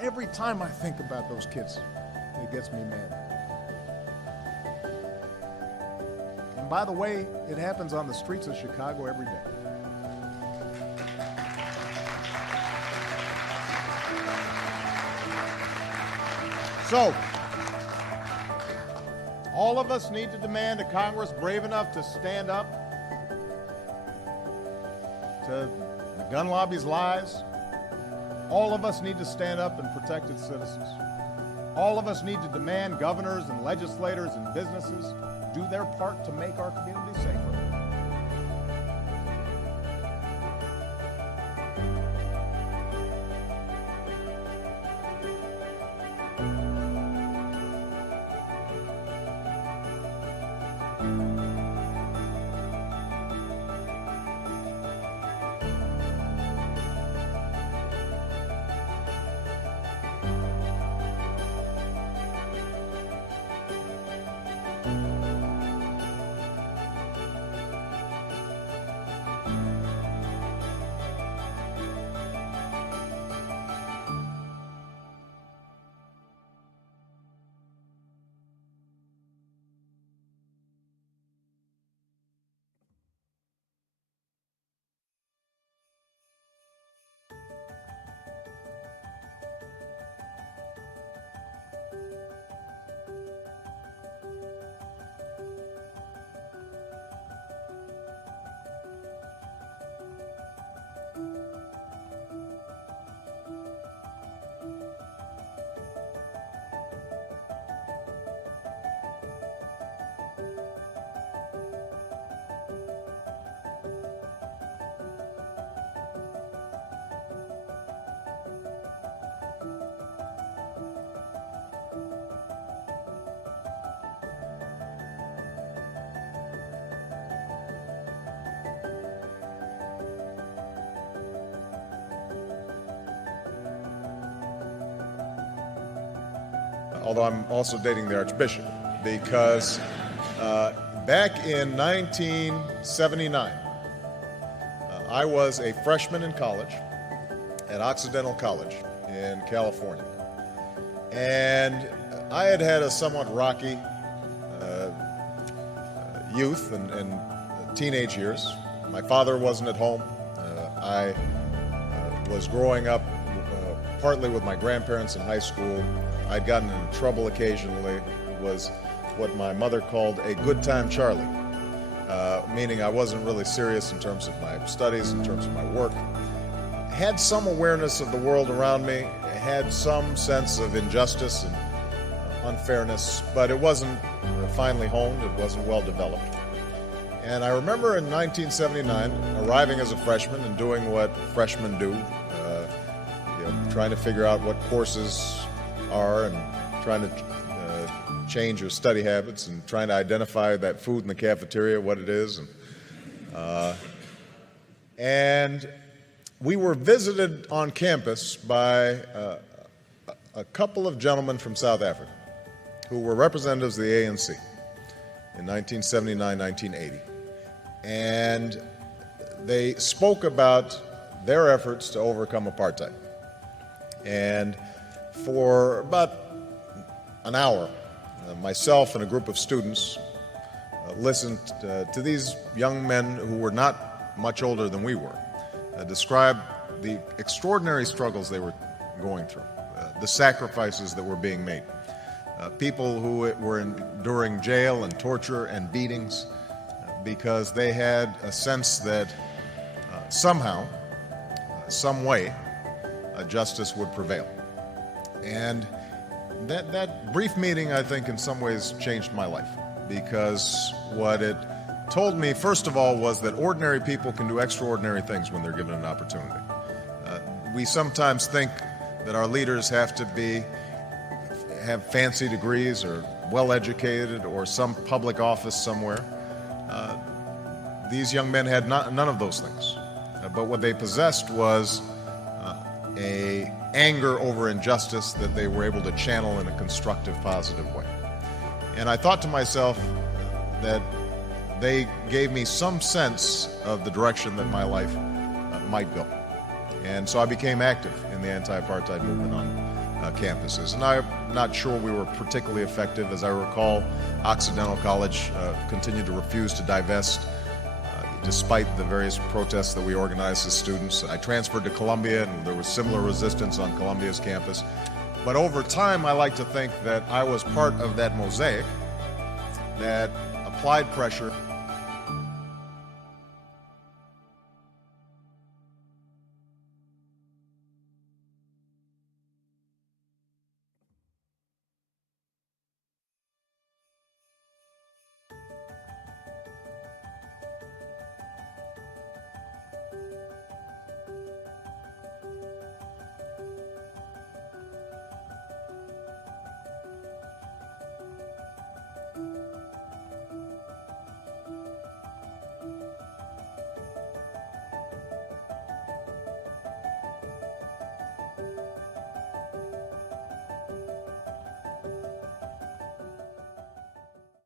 Every time I think about those kids, it gets me mad. And by the way, it happens on the streets of Chicago every day. So, all of us need to demand a Congress brave enough to stand up to the gun lobby's lies. All of us need to stand up and protect its citizens. All of us need to demand governors and legislators and businesses do their part to make our communities safer. Although I'm also dating the Archbishop, because back in 1979, I was a freshman in college at Occidental College in California. And I had had a somewhat rocky youth and teenage years. My father wasn't at home. I was growing up partly with my grandparents in high school. I'd gotten into trouble occasionally. It was what my mother called a good time Charlie, meaning I wasn't really serious in terms of my studies, in terms of my work. Had some awareness of the world around me, had some sense of injustice and unfairness, but it wasn't finely honed, it wasn't well developed. And I remember in 1979 arriving as a freshman and doing what freshmen do, trying to figure out what courses are and trying to change your study habits and trying to identify that food in the cafeteria, what it is. And we were visited on campus by a couple of gentlemen from South Africa who were representatives of the ANC in 1979, 1980. And they spoke about their efforts to overcome apartheid. And for about an hour, myself and a group of students listened to these young men who were not much older than we were describe the extraordinary struggles they were going through, the sacrifices that were being made, people who were enduring jail and torture and beatings because they had a sense that somehow, some way, justice would prevail. And that brief meeting, I think, in some ways changed my life, because what it told me, first of all, was that ordinary people can do extraordinary things when they're given an opportunity. We sometimes think that our leaders have to have fancy degrees or well-educated or some public office somewhere. These young men had none of those things. But what they possessed was a anger over injustice that they were able to channel in a constructive, positive way. And I thought to myself that they gave me some sense of the direction that my life might go. And so I became active in the anti-apartheid movement campuses. And I'm not sure we were particularly effective. As I recall, Occidental College continued to refuse to divest despite the various protests that we organized as students. I transferred to Columbia, and there was similar resistance on Columbia's campus. But over time, I like to think that I was part of that mosaic that applied pressure